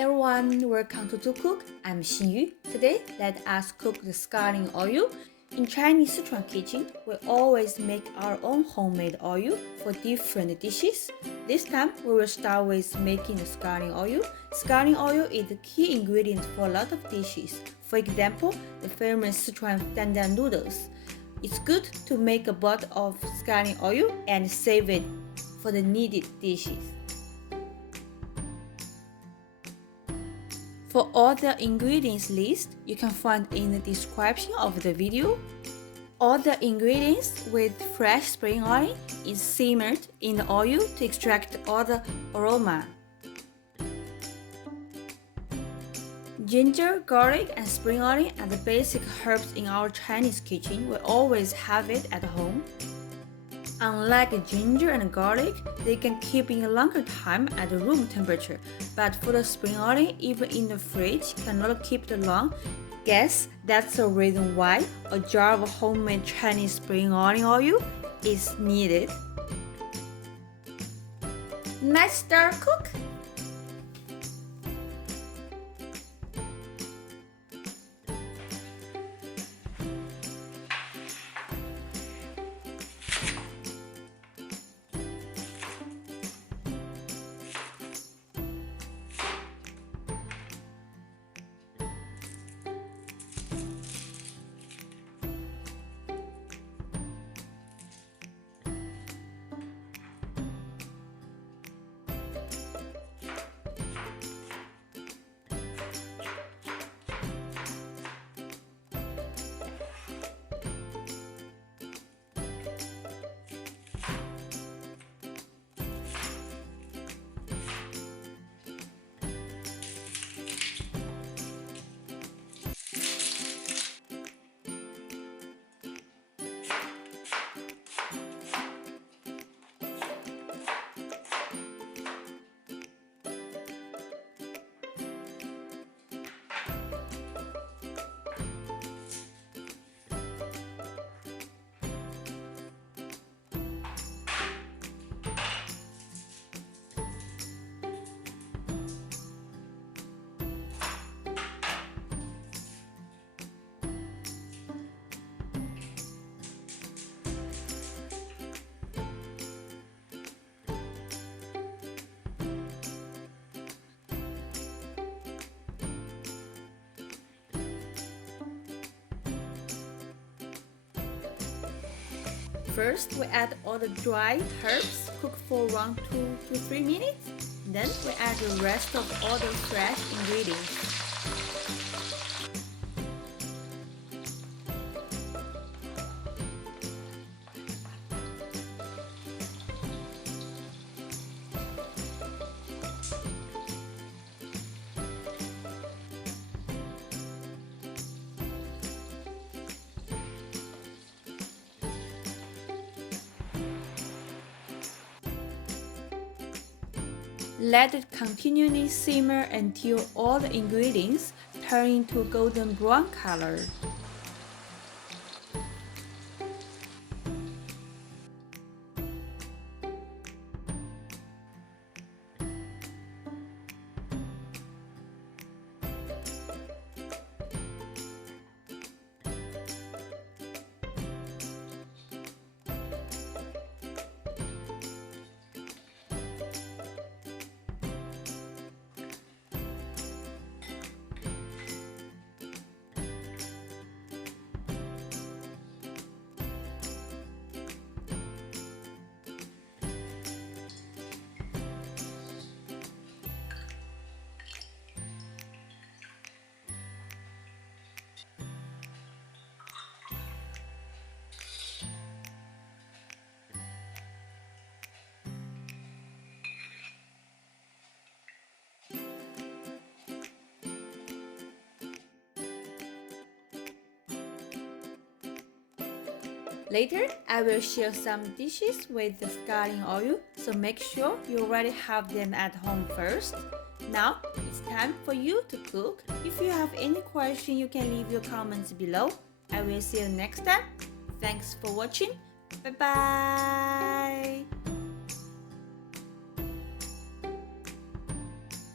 everyone, welcome to Zhucook. I'm Xinyu. Today, let us cook the scallion oil. In Chinese Sichuan kitchen, we always make our own homemade oil for different dishes. This time, we will start with making the scallion oil. Scallion oil is the key ingredient for a lot of dishes. For example, the famous Sichuan dandan noodles. It's good to make a bottle of scallion oil and save it for the needed dishes. For all the ingredients list, you can find in the description of the video. All the ingredients with fresh spring onion is simmered in the oil to extract all the aroma. Ginger, garlic, and spring onion are the basic herbs in our Chinese kitchen. We always have it at home. Unlike ginger and garlic, they can keep in a longer time at room temperature. But for the spring onion, even in the fridge, cannot keep it long. Guess that's the reason why a jar of homemade Chinese spring onion oil is needed. Let's start cook. First, we add all the dry herbs, cook for around 2 to 3 minutes. Then we add the rest of all the fresh ingredients. Let it continually simmer until all the ingredients turn into golden brown color. Later, I will share some dishes with the scallion oil, so make sure you already have them at home first. Now, it's time for you to cook. If you have any question, you can leave your comments below. I will see you next time. Thanks for watching. Bye bye.